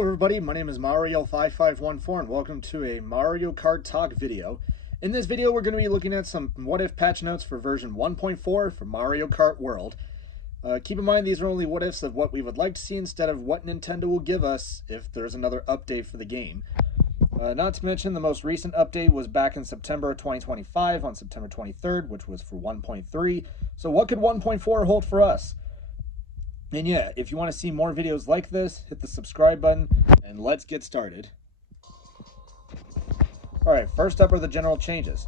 Hello everybody, my name is Mario5514 and welcome to a Mario Kart Talk video. In this video we're going to be looking at some what-if patch notes for version 1.4 for Mario Kart World. Keep in mind these are only what-ifs of what we would like to see instead of what Nintendo will give us if there's another update for the game. Not to mention the most recent update was back in September of 2025 on September 23rd, which was for 1.3. So what could 1.4 hold for us? And yeah, if you want to see more videos like this, hit the subscribe button, and let's get started. Alright, first up are the general changes.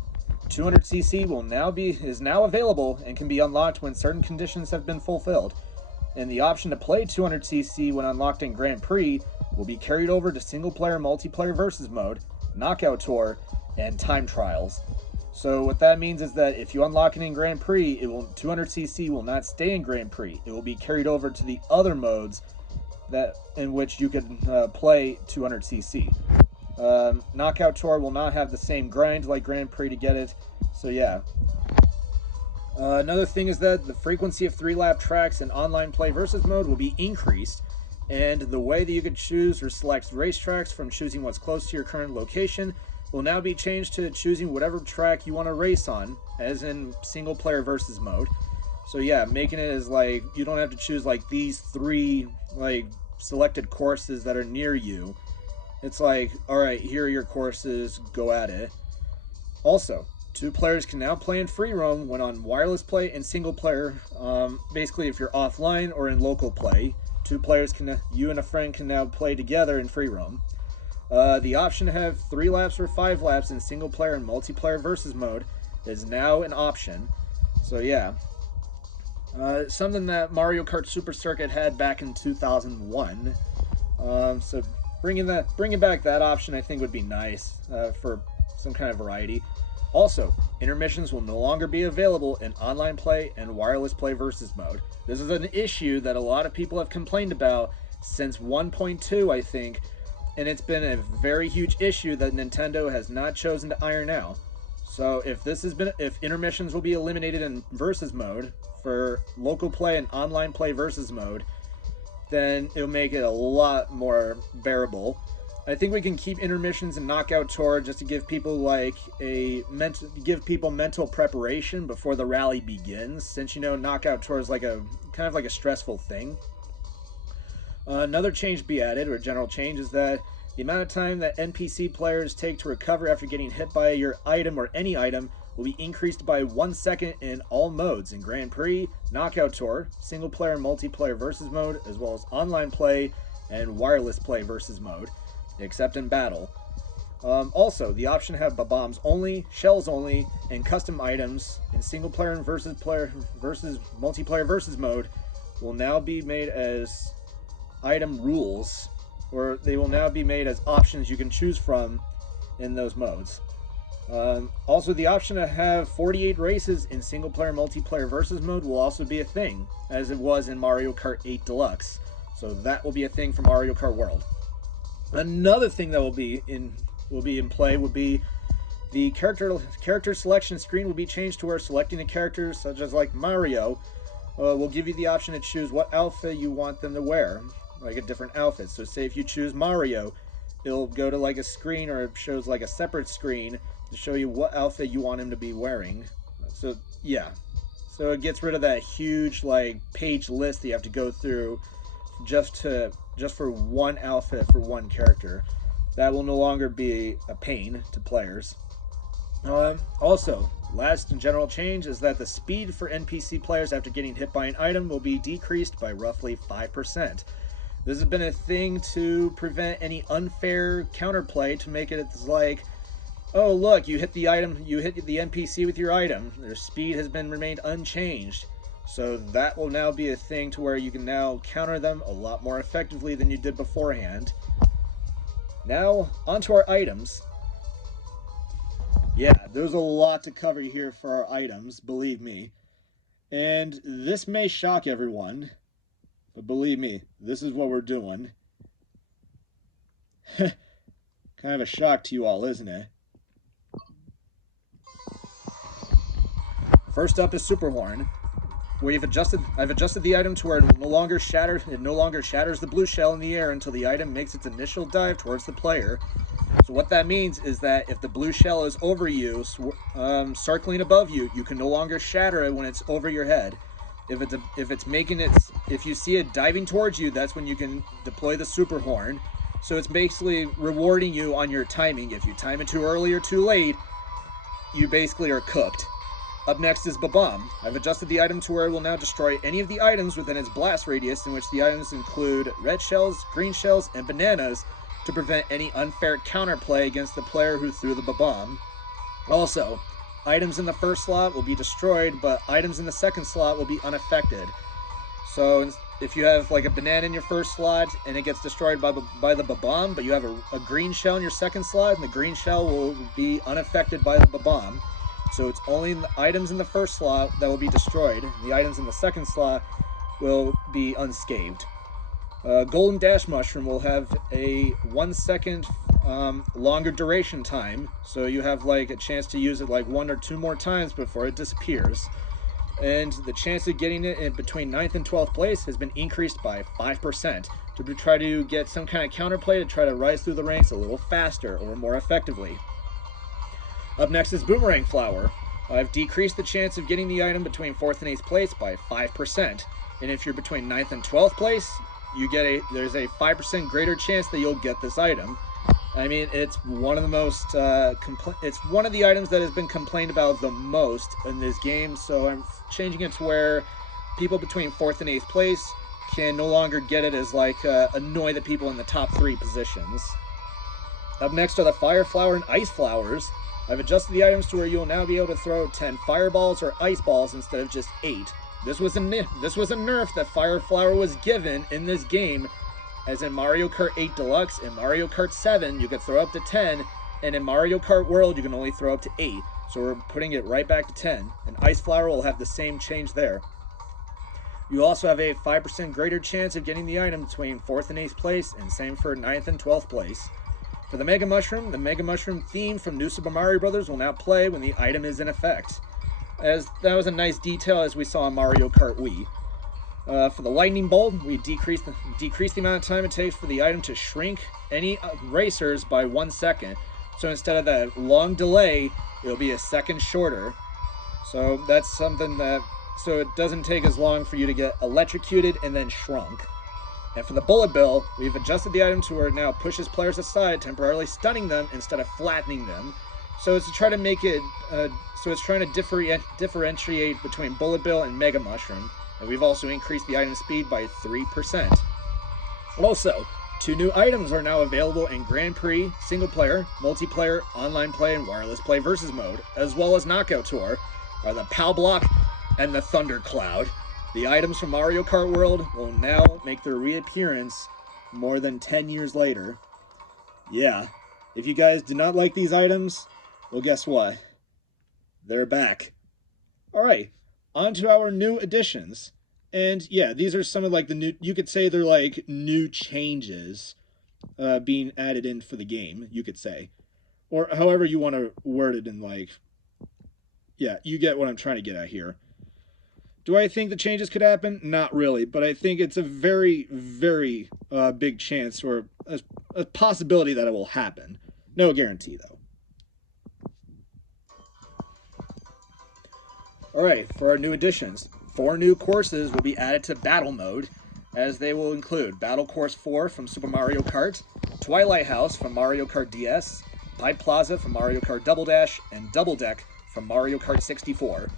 200cc is now available and can be unlocked when certain conditions have been fulfilled. And the option to play 200cc when unlocked in Grand Prix will be carried over to single-player multiplayer versus mode, knockout tour, and time trials. So what that means is that if you unlock it in Grand Prix, 200cc will not stay in Grand Prix. It will be carried over to the other modes in which you can play 200cc. Knockout Tour will not have the same grind like Grand Prix to get it. So yeah. Another thing is that the frequency of 3-lap tracks in online play versus mode will be increased, and the way that you can choose or select racetracks from choosing what's close to your current location will now be changed to choosing whatever track you want to race on, as in single player versus mode. So yeah, making it as like you don't have to choose like these 3 like selected courses that are near you. It's like, alright, here are your courses, go at it. Also, 2 players can now play in free roam when on wireless play and single player. Basically, if you're offline or in local play, 2 players you and a friend can now play together in free roam. The option to have 3 laps or 5 laps in single player and multiplayer versus mode is now an option. So yeah, something that Mario Kart Super Circuit had back in 2001. So bringing back that option I think would be nice for some kind of variety. Also, intermissions will no longer be available in online play and wireless play versus mode. This is an issue that a lot of people have complained about since 1.2, I think. And it's been a very huge issue that Nintendo has not chosen to iron out. So if intermissions will be eliminated in versus mode for local play and online play versus mode, then it'll make it a lot more bearable. I think we can keep intermissions and knockout tour just to give people mental preparation before the rally begins, since you know knockout tour is like a kind of like a stressful thing. Another change to be added, or general change, is that the amount of time that NPC players take to recover after getting hit by your item or any item will be increased by 1 second in all modes in Grand Prix, Knockout Tour, single player and multiplayer versus mode, as well as online play and wireless play versus mode, except in battle. Also, the option to have bombs only, shells only, and custom items in single player and multiplayer versus mode will now be made as item rules, or they will now be made as options you can choose from in those modes. Also, the option to have 48 races in single player multiplayer versus mode will also be a thing, as it was in Mario Kart 8 Deluxe. So that will be a thing for Mario Kart World. Another thing that will be in play would be the character selection screen will be changed to where selecting a character such as like Mario will give you the option to choose what outfit you want them to wear, like a different outfit. So say if you choose Mario, it'll go to like a screen, or it shows like a separate screen to show you what outfit you want him to be wearing. So yeah, so it gets rid of that huge like page list that you have to go through just for one outfit for one character. That will no longer be a pain to players. Also, last and general change is that the speed for NPC players after getting hit by an item will be decreased by roughly 5%. This has been a thing to prevent any unfair counterplay, to make it like, oh look, you hit the NPC with your item, their speed has remained unchanged. So that will now be a thing to where you can now counter them a lot more effectively than you did beforehand. Now, onto our items. Yeah, there's a lot to cover here for our items, believe me. And this may shock everyone, but believe me, this is what we're doing. Kind of a shock to you all, isn't it? First up is Super Horn. I've adjusted the item to where it no longer shatters the blue shell in the air until the item makes its initial dive towards the player. So what that means is that if the blue shell is over you, circling above you, you can no longer shatter it when it's over your head. If you see it diving towards you, that's when you can deploy the super horn. So it's basically rewarding you on your timing. If you time it too early or too late, you basically are cooked. Up next is Babam. I've adjusted the item to where it will now destroy any of the items within its blast radius, in which the items include red shells, green shells, and bananas, to prevent any unfair counterplay against the player who threw the Babam. Also, items in the first slot will be destroyed, but items in the second slot will be unaffected. So if you have like a banana in your first slot and it gets destroyed by the Babam, but you have a green shell in your second slot, and the green shell will be unaffected by the Babam. So it's only the items in the first slot that will be destroyed. The items in the second slot will be unscathed. Golden Dash Mushroom will have a 1 second longer duration time, so you have like a chance to use it like 1 or 2 more times before it disappears. And the chance of getting it in between 9th and 12th place has been increased by 5% to try to get some kind of counterplay to try to rise through the ranks a little faster or more effectively. Up next is Boomerang Flower. I've decreased the chance of getting the item between 4th and 8th place by 5%. And if you're between 9th and 12th place, there's a 5% greater chance that you'll get this item. I mean, it's one of the most it's one of the items that has been complained about the most in this game, so I'm changing it to where people between 4th and 8th place can no longer get it as like annoy the people in the top 3 positions. Up next are the Fire Flower and Ice Flowers. I've adjusted the items to where you'll now be able to throw 10 fireballs or ice balls instead of just 8. This was a nerf that Fire Flower was given in this game, as in Mario Kart 8 Deluxe and Mario Kart 7 you could throw up to 10, and in Mario Kart World you can only throw up to 8. So we're putting it right back to 10, and Ice Flower will have the same change there. You also have a 5% greater chance of getting the item between 4th and 8th place, and same for 9th and 12th place. For the Mega Mushroom theme from New Super Mario Bros. Will now play when the item is in effect. As that was a nice detail as we saw in Mario Kart Wii. For the Lightning Bolt, we decreased the amount of time it takes for the item to shrink any racers by 1 second. So instead of that long delay, it'll be a second shorter. So that's something so it doesn't take as long for you to get electrocuted and then shrunk. And for the Bullet Bill, we've adjusted the item to where it now pushes players aside, temporarily stunning them instead of flattening them. So it's to try to make it, it's trying to differentiate between Bullet Bill and Mega Mushroom. And we've also increased the item speed by 3%. Also, 2 new items are now available in Grand Prix, single player, multiplayer, online play, and wireless play versus mode, as well as Knockout Tour, are the Pow Block and the Thunder Cloud. The items from Mario Kart World will now make their reappearance more than 10 years later. Yeah, if you guys did not like these items, well, guess what? They're back. Alright, on to our new additions. And yeah, these are some of like the new, you could say they're like new changes being added in for the game, you could say. Or however you want to word it in like, yeah, you get what I'm trying to get at here. Do I think the changes could happen? Not really, but I think it's a very, very big chance or a possibility that it will happen. No guarantee, though. Alright, for our new additions, 4 new courses will be added to Battle Mode, as they will include Battle Course 4 from Super Mario Kart, Twilight House from Mario Kart DS, Pipe Plaza from Mario Kart Double Dash, and Double Deck from Mario Kart 64.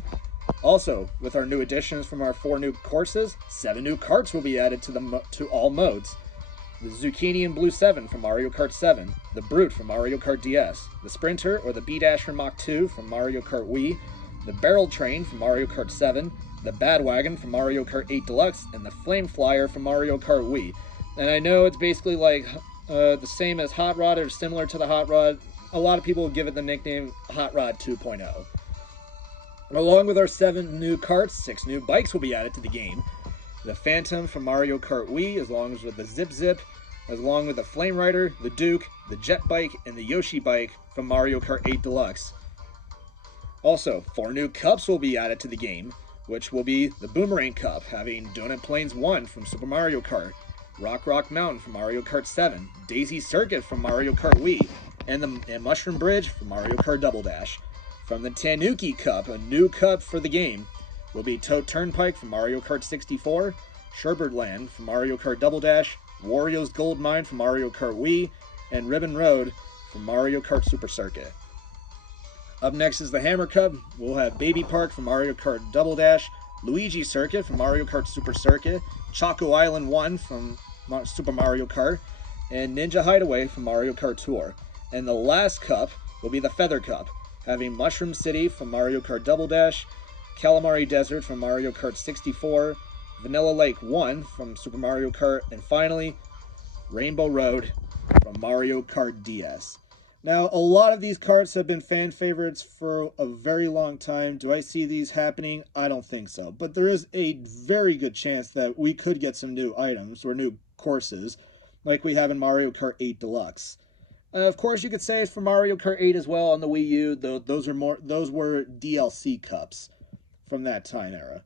Also, with our new additions from our 4 new courses, 7 new karts will be added to all modes. The Zucchini and Blue 7 from Mario Kart 7, the Brute from Mario Kart DS, the Sprinter or the B-Dash from Mach 2 from Mario Kart Wii, the Barrel Train from Mario Kart 7, the Badwagon from Mario Kart 8 Deluxe, and the Flame Flyer from Mario Kart Wii. And I know it's basically like the same as Hot Rod or similar to the Hot Rod. A lot of people will give it the nickname Hot Rod 2.0. Along with our 7 new karts, 6 new bikes will be added to the game. The Phantom from Mario Kart Wii, as long as with the Zip Zip, along with the Flame Rider, the Duke, the Jet Bike, and the Yoshi Bike from Mario Kart 8 Deluxe. Also, 4 new cups will be added to the game. which will be the Boomerang Cup, having Donut Plains 1 from Super Mario Kart, Rock Mountain from Mario Kart 7, Daisy Circuit from Mario Kart Wii, and Mushroom Bridge from Mario Kart Double Dash. From the Tanuki Cup, a new cup for the game, will be Toad Turnpike from Mario Kart 64, Sherbert Land from Mario Kart Double Dash, Wario's Gold Mine from Mario Kart Wii, and Ribbon Road from Mario Kart Super Circuit. Up next is the Hammer Cup. We'll have Baby Park from Mario Kart Double Dash, Luigi Circuit from Mario Kart Super Circuit, Choco Island 1 from Super Mario Kart, and Ninja Hideaway from Mario Kart Tour. And the last cup will be the Feather Cup, having Mushroom City from Mario Kart Double Dash, Calamari Desert from Mario Kart 64, Vanilla Lake 1 from Super Mario Kart, and finally, Rainbow Road from Mario Kart DS. Now, a lot of these carts have been fan favorites for a very long time. Do I see these happening? I don't think so. But there is a very good chance that we could get some new items or new courses, like we have in Mario Kart 8 Deluxe. Of course, you could say it's for Mario Kart 8 as well on the Wii U, though those were DLC cups from that time era.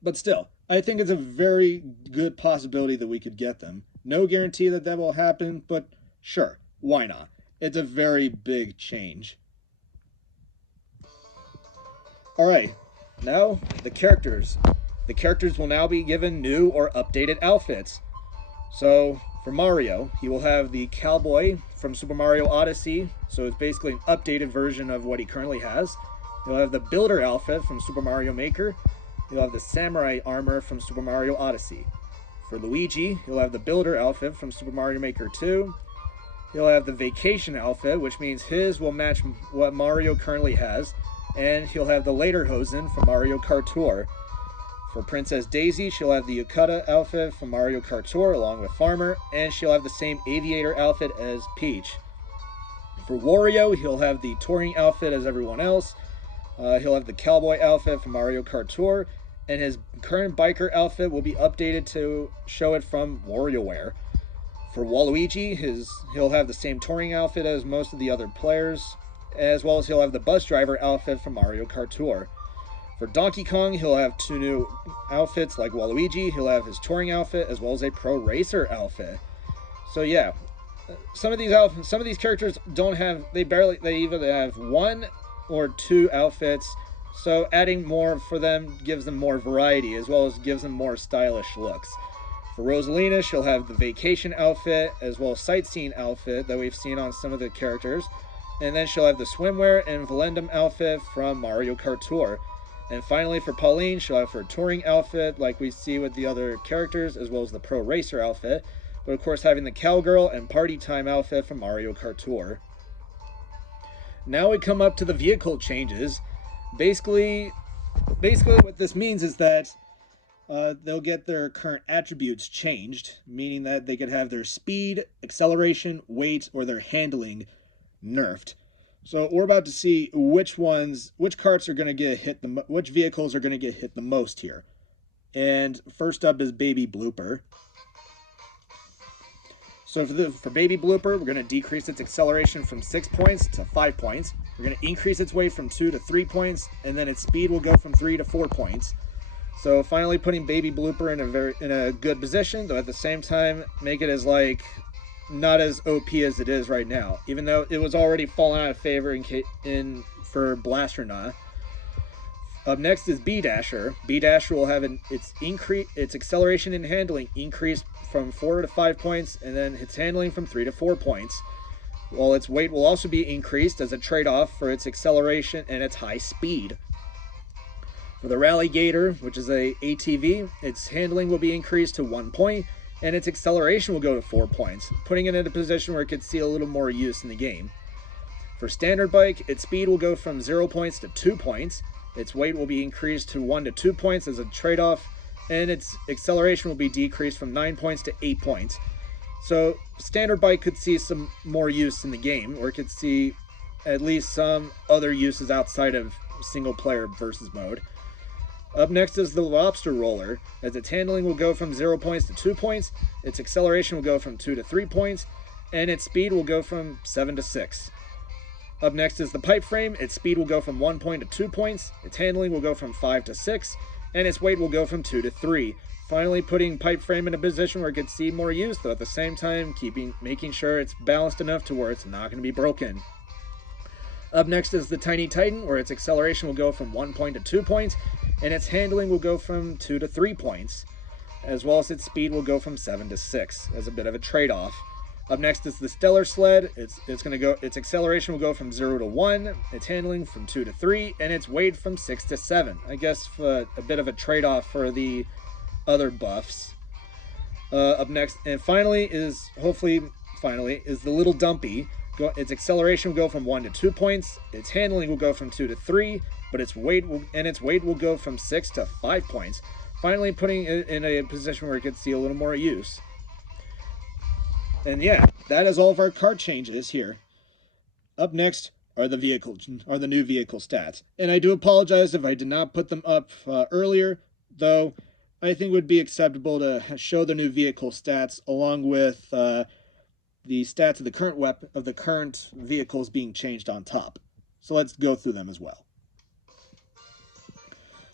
But still, I think it's a very good possibility that we could get them. No guarantee that will happen, but sure, why not? It's a very big change. Alright, now the characters. The characters will now be given new or updated outfits. So, for Mario, he will have the cowboy from Super Mario Odyssey, so it's basically an updated version of what he currently has. He'll have the builder outfit from Super Mario Maker. He'll have the samurai armor from Super Mario Odyssey. For Luigi, he'll have the builder outfit from Super Mario Maker 2. He'll have the vacation outfit, which means his will match what Mario currently has. And he'll have the Lederhosen from Mario Kart Tour. For Princess Daisy, she'll have the Yukata outfit from Mario Kart Tour along with Farmer, and she'll have the same aviator outfit as Peach. For Wario, he'll have the touring outfit as everyone else. He'll have the cowboy outfit from Mario Kart Tour, and his current biker outfit will be updated to show it from WarioWare. For Waluigi, he'll have the same touring outfit as most of the other players, as well as he'll have the bus driver outfit from Mario Kart Tour. For Donkey Kong, he'll have two new outfits like Waluigi. He'll have his touring outfit as well as a pro racer outfit. So yeah, some of these characters don't have, they either have one or two outfits. So adding more for them gives them more variety as well as gives them more stylish looks. For Rosalina, she'll have the vacation outfit as well as sightseeing outfit that we've seen on some of the characters. And then she'll have the swimwear and Volendam outfit from Mario Kart Tour. And finally for Pauline, she'll have her touring outfit like we see with the other characters as well as the pro racer outfit. But of course having the cowgirl and party time outfit from Mario Kart Tour. Now we come up to the vehicle changes. Basically what this means is that they'll get their current attributes changed, meaning that they could have their speed, acceleration, weight, or their handling nerfed. So we're about to see which carts are going to get hit, which vehicles are going to get hit the most here. And first up is Baby Blooper. So for Baby Blooper, we're going to decrease its acceleration from 6 points to 5 points. We're going to increase its weight from 2 to 3 points, and then its speed will go from 3 to 4 points. So finally putting Baby Blooper in a good position, though at the same time make it as not as OP as it is right now, even though it was already falling out of favor for Blasternaut. Up next is B-Dasher. B-Dasher will have its acceleration and handling increased from 4 to 5 points, and then its handling from 3 to 4 points. While its weight will also be increased as a trade-off for its acceleration and its high speed. For the Rally Gator, which is a ATV, its handling will be increased to 1 point, and its acceleration will go to 4 points, putting it in a position where it could see a little more use in the game. For Standard Bike, its speed will go from 0 points to 2 points, its weight will be increased to 1 to 2 points as a trade-off, and its acceleration will be decreased from 9 points to 8 points. So Standard Bike could see some more use in the game, or it could see at least some other uses outside of single-player versus mode. Up next is the Lobster Roller, as its handling will go from 0 points to 2 points, its acceleration will go from 2 to 3 points, and its speed will go from 7 to 6. Up next is the pipe frame. Its speed will go from 1 point to 2 points, its handling will go from 5 to 6, and its weight will go from 2 to 3. Finally putting pipe frame in a position where it could see more use, though at the same time making sure it's balanced enough to where it's not going to be broken. Up next is the Tiny Titan, where its acceleration will go from 1 point to 2 points, and its handling will go from 2 to 3 points, as well as its speed will go from 7 to 6, as a bit of a trade-off. Up next is the Stellar Sled. Its acceleration will go from 0 to 1, its handling from 2 to 3, and its weight from 6 to 7. I guess a bit of a trade-off for the other buffs. Up next, and finally is the Little Dumpy. Its acceleration will go from 1 to 2 points, its handling will go from 2 to 3, but its weight will go from 6 to 5 points. Finally putting it in a position where it could see a little more use. And yeah, that is all of our kart changes here. Up next are the new vehicle stats. And I do apologize if I did not put them up earlier, though I think it would be acceptable to show the new vehicle stats along with the stats of the current vehicles being changed on top. So let's go through them as well.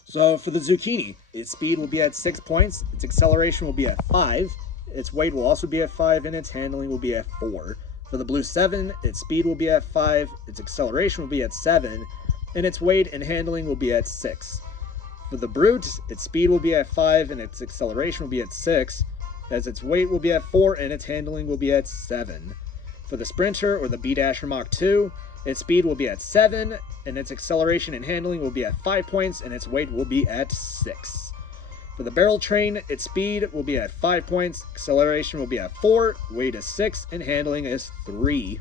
So for the Zucchini, its speed will be at 6 points, its acceleration will be at 5, its weight will also be at 5, and its handling will be at 4. For the Blue 7, its speed will be at 5, its acceleration will be at 7, and its weight and handling will be at 6. For the Brute, its speed will be at 5, and its acceleration will be at 6, as its weight will be at 4, and its handling will be at 7. For the Sprinter, or the B-Dasher Mach 2, its speed will be at 7, and its acceleration and handling will be at 5 points, and its weight will be at 6. For the Barrel Train, its speed will be at 5 points, acceleration will be at 4, weight is 6, and handling is 3.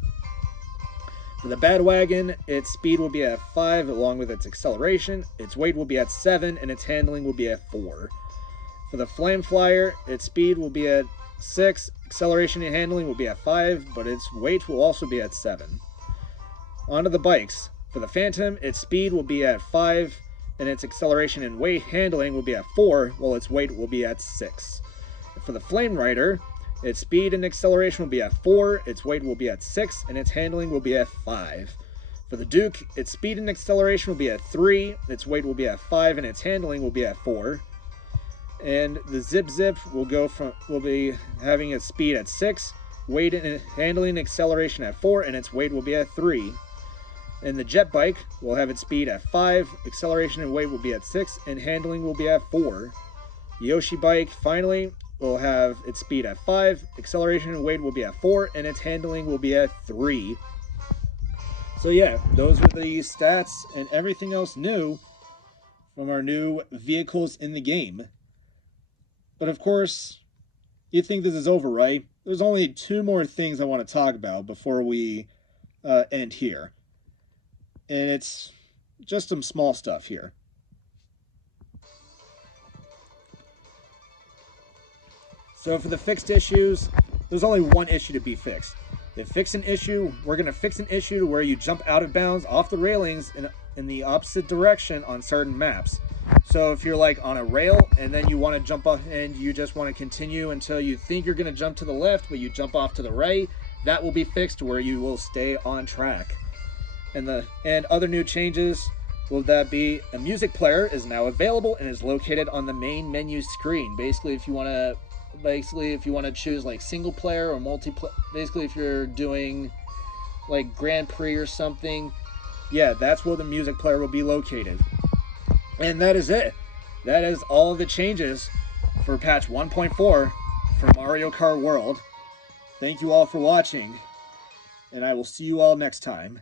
For the Badwagon, its speed will be at 5 along with its acceleration, its weight will be at 7, and its handling will be at 4. For the Flame Flyer, its speed will be at 6, acceleration and handling will be at 5, but its weight will also be at 7. On to the bikes. For the Phantom, its speed will be at 5, and its acceleration and weight handling will be at 4, while its weight will be at 6. For the Flame Rider, its speed and acceleration will be at 4, its weight will be at 6, and its handling will be at 5. For the Duke, its speed and acceleration will be at 3, its weight will be at 5, and its handling will be at 4. And the Zip Zip will be having its speed at 6, weight and handling and acceleration at 4, and its weight will be at 3. And the Jet Bike will have its speed at 5, acceleration and weight will be at 6, and handling will be at 4. Yoshi Bike, finally, will have its speed at 5, acceleration and weight will be at 4, and its handling will be at 3. So yeah, those are the stats and everything else new from our new vehicles in the game. But of course, you think this is over, right? There's only 2 more things I want to talk about before we end here. And it's just some small stuff here. So for the fixed issues, there's only one issue to be fixed. We're going to fix an issue to where you jump out of bounds off the railings in the opposite direction on certain maps. So if you're like on a rail and then you want to jump off and you just want to continue until you think you're going to jump to the left, but you jump off to the right, that will be fixed where you will stay on track. And other new changes will that be a music player is now available and is located on the main menu screen. Basically, if you want to choose like single player or multiplayer, basically if you're doing like Grand Prix or something, yeah, that's where the music player will be located. And that is it. That is all the changes for patch 1.4 for Mario Kart World. Thank you all for watching, and I will see you all next time.